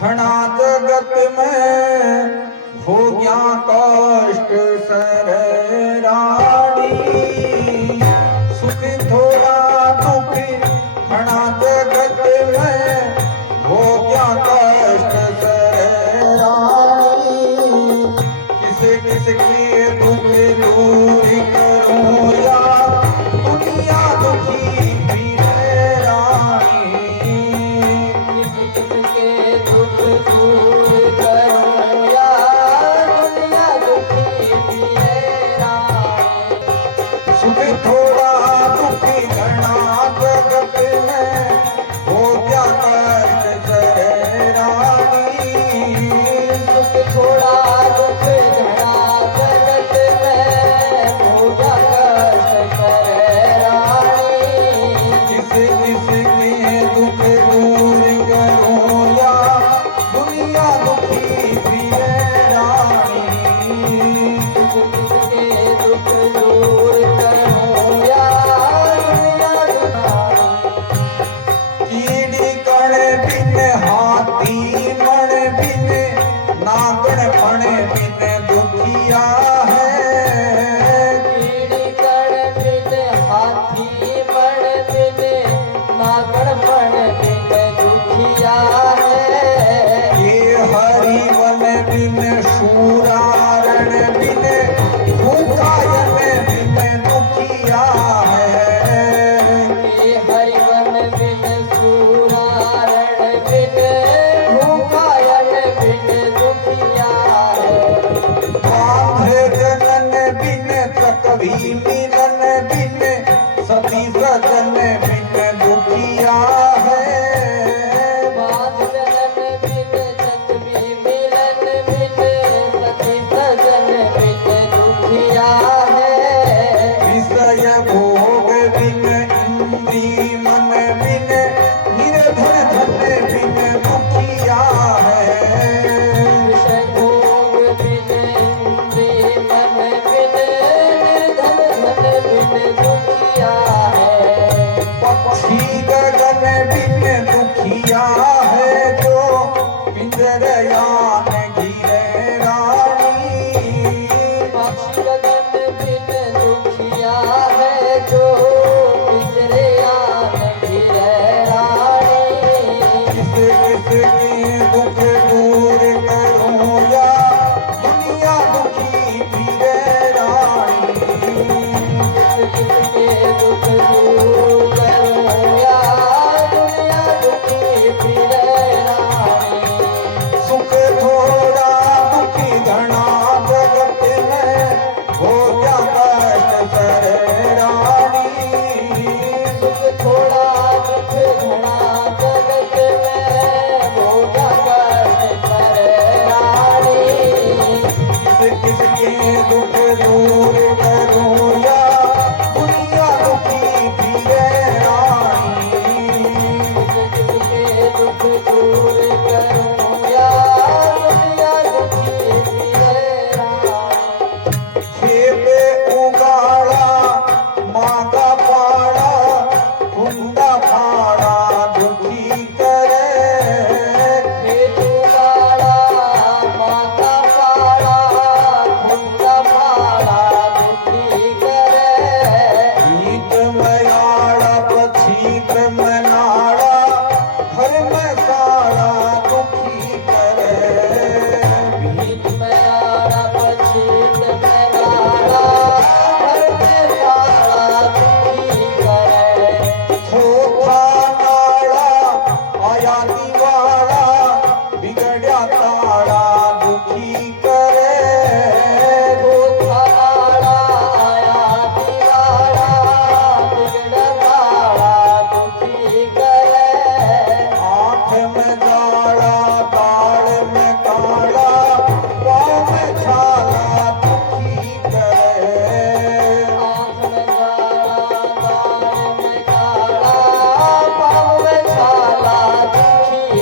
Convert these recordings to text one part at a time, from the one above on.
घना जगत में भोग्या कष्ट सर राणी, सुख थोड़ा दुख घना जगत में भोग्या कष्ट सर राणी, किसे किसके दुख दूर करूं या दुनिया दुखी फिरे रानी, किसके दुख दूर करूं या दुनिया दुखी फिरे रानी, सुख थोड़ा दुख घना जगत में भोग्या कष्ट सर रानी, सुख थोड़ा दुख घना जगत में भोग्या कष्ट करे रानी, किसे किसके दुख दूर करूं या दुनिया दुखी फिरे रानी, किसके दुख दूर करूं या दुनिया दुखी, कीड़ी कण बिन हाथी मण बिन नागण फण बिन दुखिया है, कीड़ी कण बिन हाथी मण बिन नागण फण बिन दुखिया है, ये हरि वन बिन शूरारण बिन भूकायन बिन दुखिया है, ये हरिवन बिन सूरारण बिन भूखायन बिन दुखिया है, बांध जनन बिन तकवी मिलन बिन सती सजन बिन दुखिया है, बात जनन बिन चकवी मिलन बिन सती सजन बिन दुखिया है, विषय भोग बिन इंद्री मन बिन निर्धन धन बिन दुखिया है, विषय भोग बिन इंद्रिय मन बिन निर्धन धन बिन दुखिया है, पक्षी गगन बिन दुखिया है जो पिंजरयान घिरे रानी, पक्षी गगन बिन दुखिया है जो पिंजरे आन घिरे रानी, किसे किसके दुख दूर करूं या दुनिया दुखी फिरे रानी, किसके दुख दूर करूं या दुनिया दुखी फिरे रानी, सुख थोड़ा दुखी घना जगत में भोग्या कष्ट सर रानी, सुख थोड़ा दुख घना जगत में भोगा कष्ट करे रानी, किसे किसके दुख दूर करूं या दुनिया दुखी फिरे रानी, किसके दुख दूर करूं या दुनिया दुखी फिरे रानी, खेपे उगाड़ा मागा पाड़ा कुंडा फाड़ा दुखी करे, खेतू गाड़ा माता पाड़ा खुंडा पाड़ा दुखी करे, गीत मयाड़ा पछीत मनाड़ा घर में साड़ा दुखी करे, बीच में आड़ा पछीत में गाड़ा घर में साड़ा दुखी करे, थोथा नाड़ा आया दीवाड़ा बिगड़या ताड़ा दुखी करे, गोथा नाड़ा आया दीवाड़ा बिगड़ ताड़ा दुखी करे, आँख में जाड़ा ताड़ में काड़ा पाँव में छाला दुखी करे, आँख में जाड़ा ताड़ में काड़ा पाँव में छाला दुखी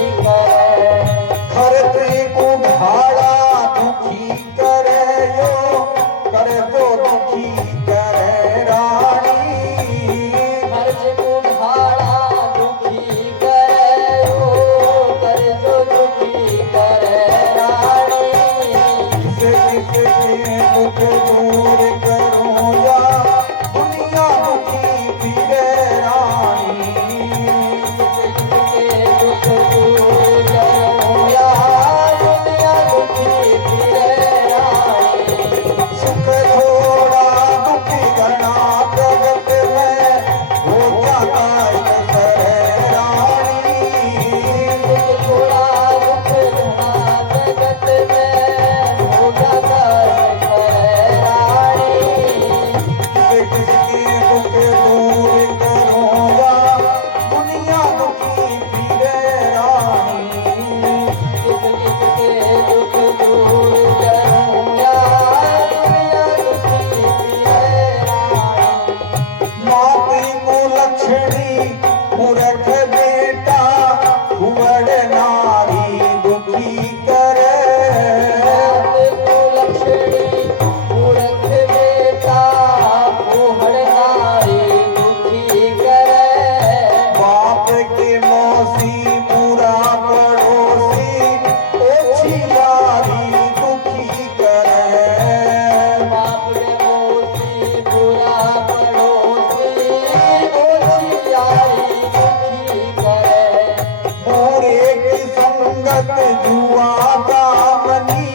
संगत जुआ दामनी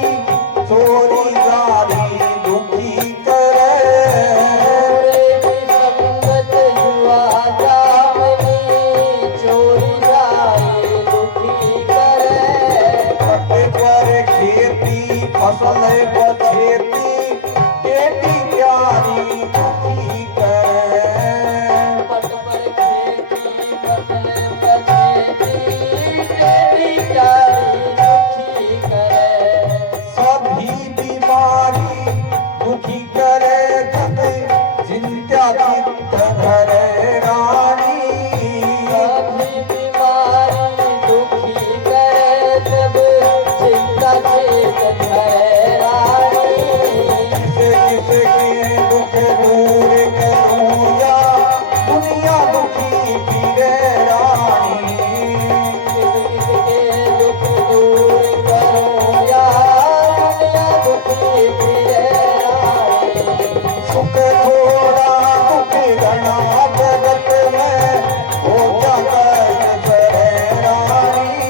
चोरी जारी दुखी करे की संगत जुआ जामनी चोरी जाए दुखी करे पट पर खेती फसल बछेती बेटी प्यारी दुखी करे पट पर खेती फसल बचेती तेरी प्यारी दुखी करे सभी बीमारी दुखी करे जग चिंता चित्त धरे रानी सभी बीमारी दुखी करे जब चिंता चेतन है रानी किसे दुख दूर करूं या दुनिया दुखी पीरे रानी किसके दुख दूर करूं या दुनिया दुखी प्रिय रानी सुख थोड़ा दुख घना जगत में हो जाता है रानी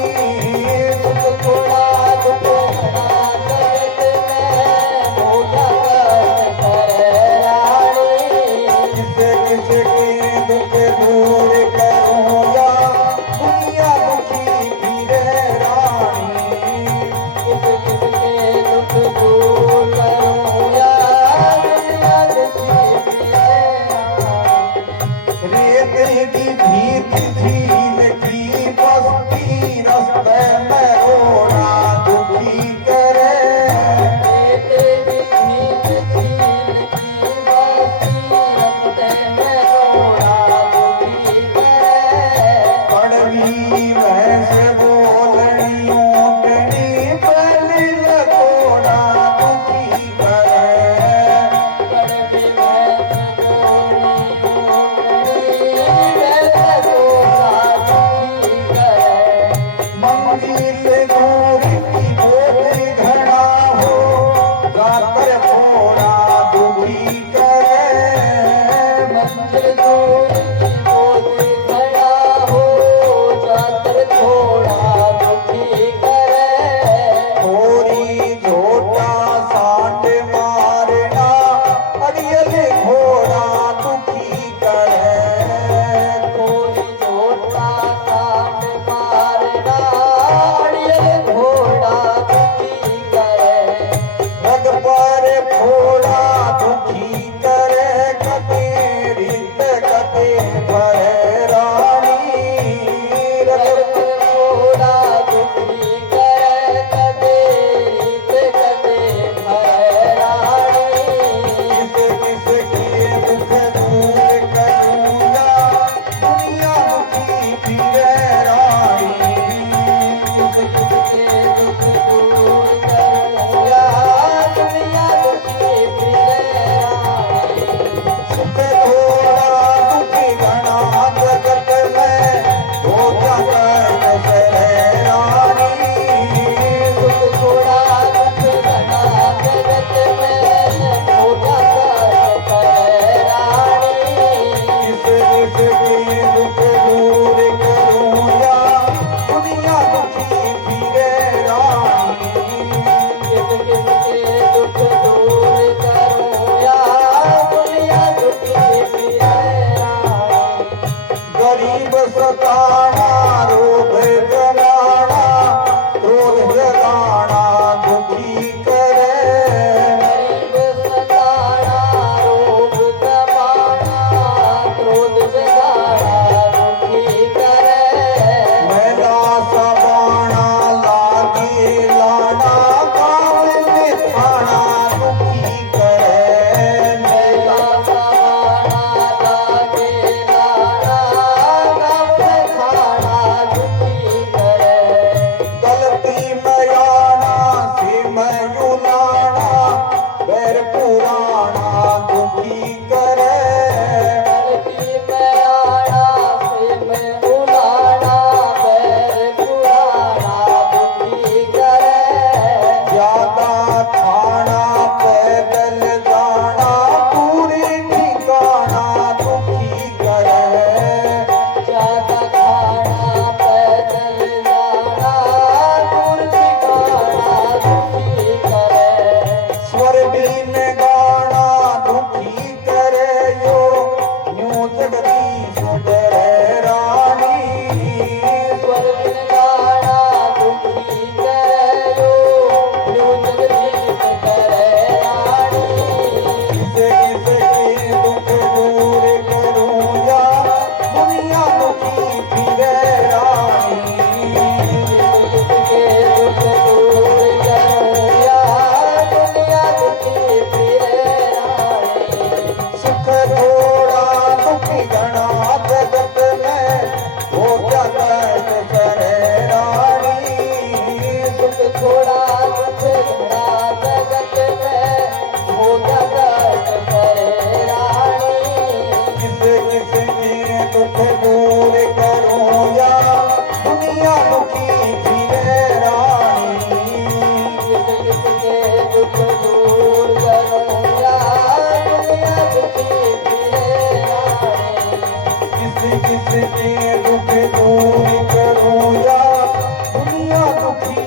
सुख थोड़ा दुख घना जगत में हो जाता है रानी किसे के दुख दूर करूं या दुनिया दुखी पीरे रानी किसके दुख दूर करूं या दुनिया दुखी प्रिय रानी रेत की भीत झील की बस्ती रस्ते में रोना दुखी करे तेरी नीत झील की बस्ती रस्ते में रोना दुखी करे कड़वी भैंस बोलनी ऊँटनी बैल लगोड़ा दुखी करे कड़वी भैंस बोली ऊँटनी बैल घोड़ा दुखी करे मंजिल दूर की बोझ घड़ा हो जाकर थोड़ा दुखी करे मंजिल दूर की बोझ खड़ा हो जाकर थोड़ा दुखी करे थोड़ी झोटा सांड मारना अड़ियल घोड़ा दुखी करे कोई छोटा सांड मारना अड़ियल घोड़ा दुखी करे रग पर फोड़ा दुखी करे कते रित कते भरे रानी रग रग पर घोड़ा दुखी करे कदे रीत कदे भय रानी किस के दुख दूर करूंगा दुनिया दुखी फिरे रानी किस दुखी